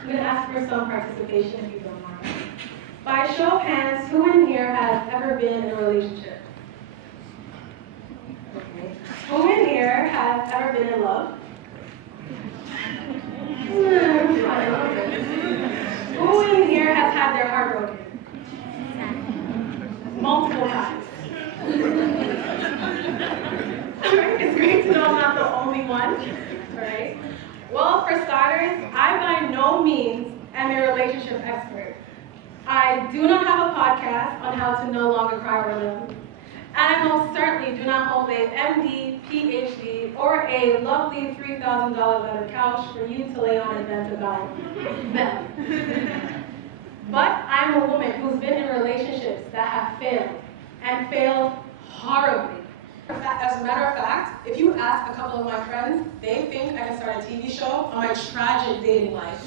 I'm going to ask for some participation if you don't mind. By show of hands, who in here has ever been in a relationship? Okay. Who in here has ever been in love? Who in here has had their heart broken? Multiple times. It's great to know I'm not the only one, right? Well, for starters, I by no means am a relationship expert. I do not have a podcast on how to no longer cry or live. And I most certainly do not hold a MD, PhD, or a lovely $3,000 leather couch for you to lay on and vent about them. But I'm a woman who's been in relationships that have failed, and failed horribly. As a matter of fact, if you ask a couple of my friends, they think I can start a TV show on my tragic dating life.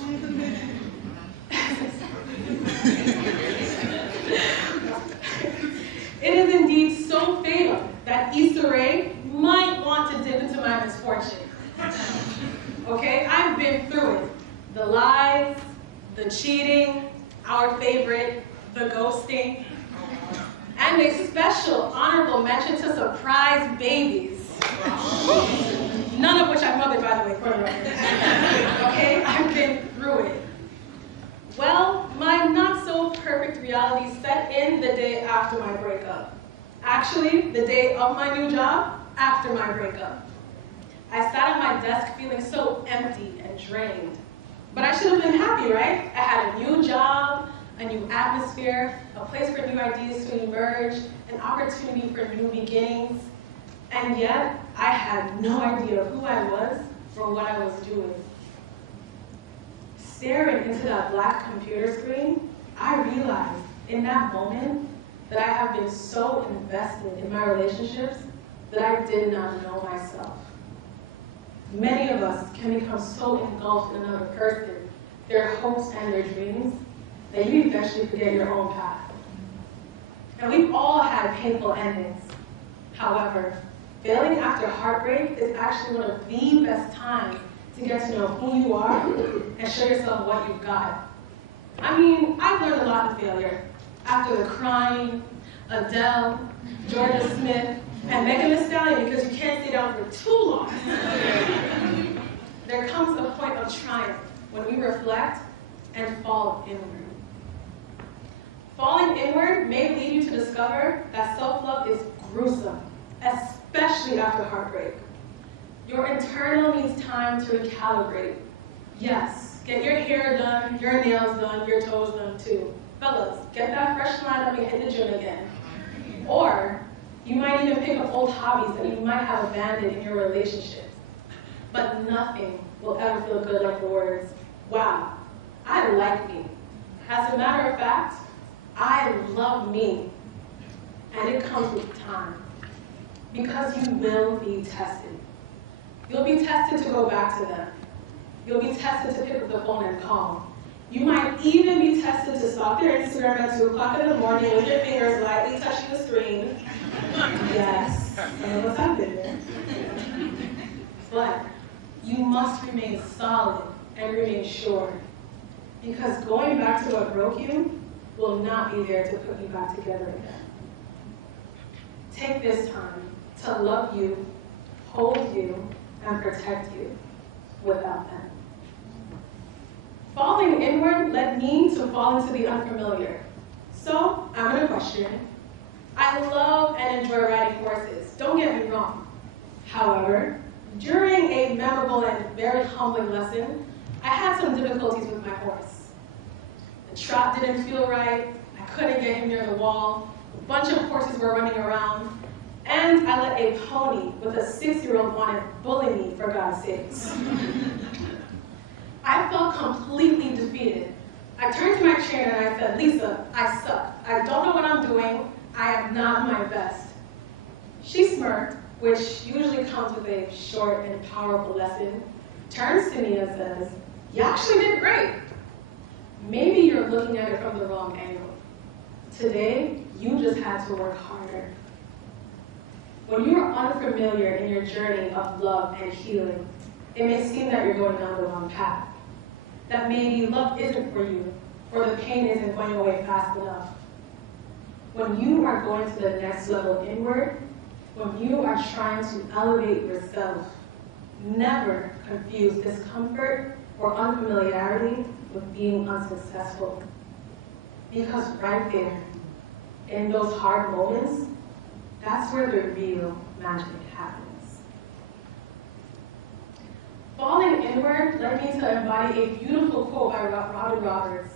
It is indeed so fatal that Issa Rae might want to dip into my misfortune. Okay, I've been through it. The lies, the cheating, our favorite, the ghosting, and a special honorable mention to surprise babies. None of which I mothered, by the way, for the record. Okay, I've been through it. Well, my not so perfect reality set in the day after my breakup. Actually, the day of my new job after my breakup. I sat at my desk feeling so empty and drained. But I should have been happy, right? I had a new job, a new atmosphere, a place for new ideas to emerge, an opportunity for new beginnings. And yet, I had no idea who I was or what I was doing. Staring into that black computer screen, I realized in that moment that I have been so invested in my relationships that I did not know myself. Many of us can become so engulfed in another person, their hopes and their dreams, that you eventually forget your own path. And we've all had painful endings. However, failing after heartbreak is actually one of the best times to get to know who you are and show yourself what you've got. I mean, I've learned a lot in failure. After the crying, Adele, Georgia Smith, and Megan Thee Stallion, because you can't stay down for too long. There comes a point of triumph when we reflect and fall inward. Falling inward may lead you to discover that self-love is gruesome, especially after heartbreak. Your internal needs time to recalibrate. Yes, get your hair done, your nails done, your toes done too. Fellas, get that fresh line up and hit the gym again. Or you might even pick up old hobbies that you might have abandoned in your relationships. But nothing will ever feel good like the words, wow, I like me. As a matter of fact, I love me. And it comes with time. Because you will be tested. You'll be tested to go back to them. You'll be tested to pick up the phone and call. You might even be tested to stalk their Instagram at 2 o'clock in the morning with your fingers lightly touching the screen. Yes, some of us have been there. But you must remain solid and remain sure. Because going back to what broke you will not be there to put you back together again. Take this time to love you, hold you, and protect you without them. Falling inward led me to fall into the unfamiliar. So, I'm going to question. I love and enjoy riding horses, don't get me wrong. However, during a memorable and very humbling lesson, I had some difficulties with my horse. The trot didn't feel right, I couldn't get him near the wall, a bunch of horses were running around, and I let a pony with a 6-year-old on it bully me, for God's sakes. I felt completely defeated. I turned to my trainer and I said, Lisa, I suck. I don't know what I'm doing. I am not my best. She smirked, which usually comes with a short and powerful lesson, turns to me and says, you actually did great. Maybe you're looking at it from the wrong angle. Today, you just had to work harder. When you are unfamiliar in your journey of love and healing, it may seem that you're going down the wrong path. that maybe love isn't for you, or the pain isn't going away fast enough. When you are going to the next level inward, when you are trying to elevate yourself, never confuse discomfort or unfamiliarity with being unsuccessful. Because right there, in those hard moments, that's where the real magic happens. Falling inward led me to embody a beautiful quote by Robin Roberts.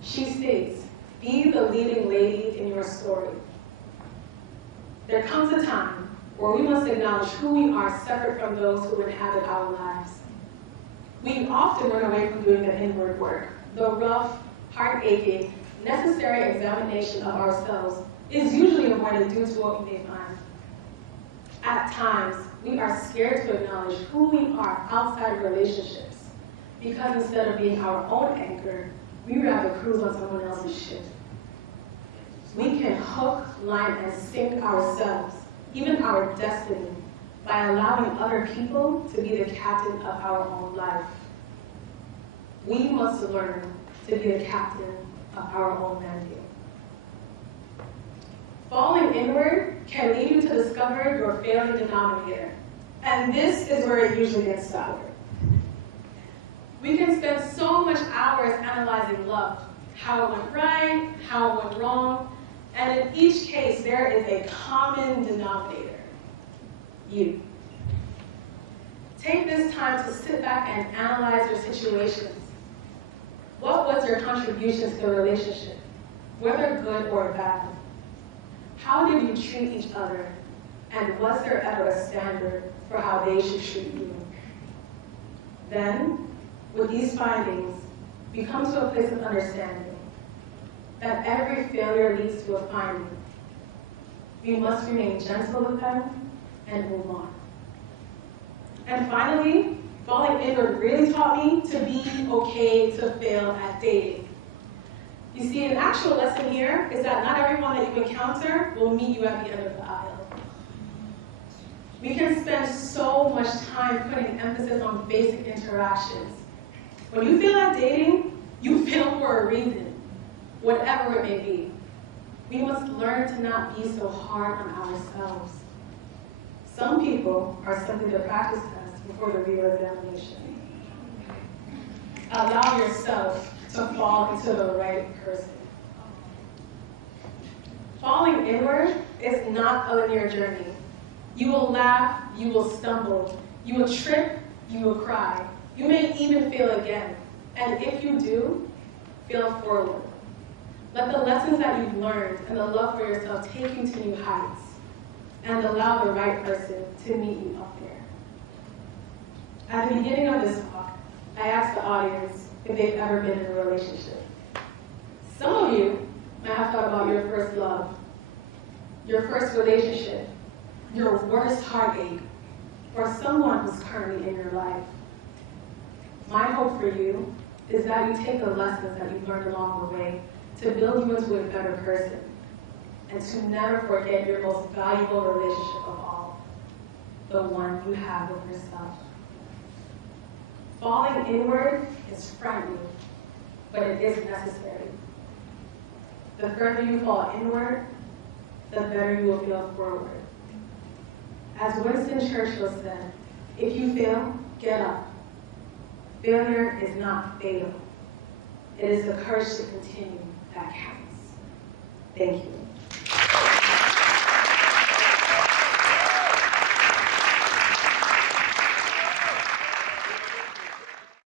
She states, "Be the leading lady in your story." There comes a time where we must acknowledge who we are separate from those who inhabit our lives. We often run away from doing the inward work. The rough, heart-aching, necessary examination of ourselves is usually avoided due to what we may find. At times, we are scared to acknowledge who we are outside of relationships, because instead of being our own anchor, we rather cruise on someone else's ship. We can hook, line, and sink ourselves, even our destiny, by allowing other people to be the captain of our own life. We must learn to be the captain of our own mandate. Falling inward can lead you to discover your failing denominator. And this is where it usually gets started. We can spend so much hours analyzing love, how it went right, how it went wrong, and in each case there is a common denominator: you. Take this time to sit back and analyze your situations. What was your contribution to the relationship, whether good or bad? How did you treat each other? And was there ever a standard for how they should treat you? Then, with these findings, we come to a place of understanding that every failure leads to a finding. We must remain gentle with them and move on. And finally, falling inward really taught me to be okay to fail at dating. You see, an actual lesson here is that not everyone that you encounter will meet you at the end of the aisle. We can spend so much time putting emphasis on basic interactions. When you fail at dating, you fail for a reason, whatever it may be. We must learn to not be so hard on ourselves. Some people are simply the practice test before the real examination. Allow yourself to fall into the right person. Falling inward is not a linear journey. You will laugh, you will stumble, you will trip, you will cry. You may even fail again. And if you do, fail forward. Let the lessons that you've learned and the love for yourself take you to new heights, and allow the right person to meet you up there. At the beginning of this talk, I asked the audience if they've ever been in a relationship. Some of you might have thought about your first love, your first relationship, your worst heartache, or someone who's currently in your life. My hope for you is that you take the lessons that you've learned along the way to build you into a better person, and to never forget your most valuable relationship of all, the one you have with yourself. Falling inward is frightening, but it is necessary. The further you fall inward, the better you will feel forward. As Winston Churchill said, if you fail, get up. Failure is not fatal. It is the courage to continue that counts. Thank you.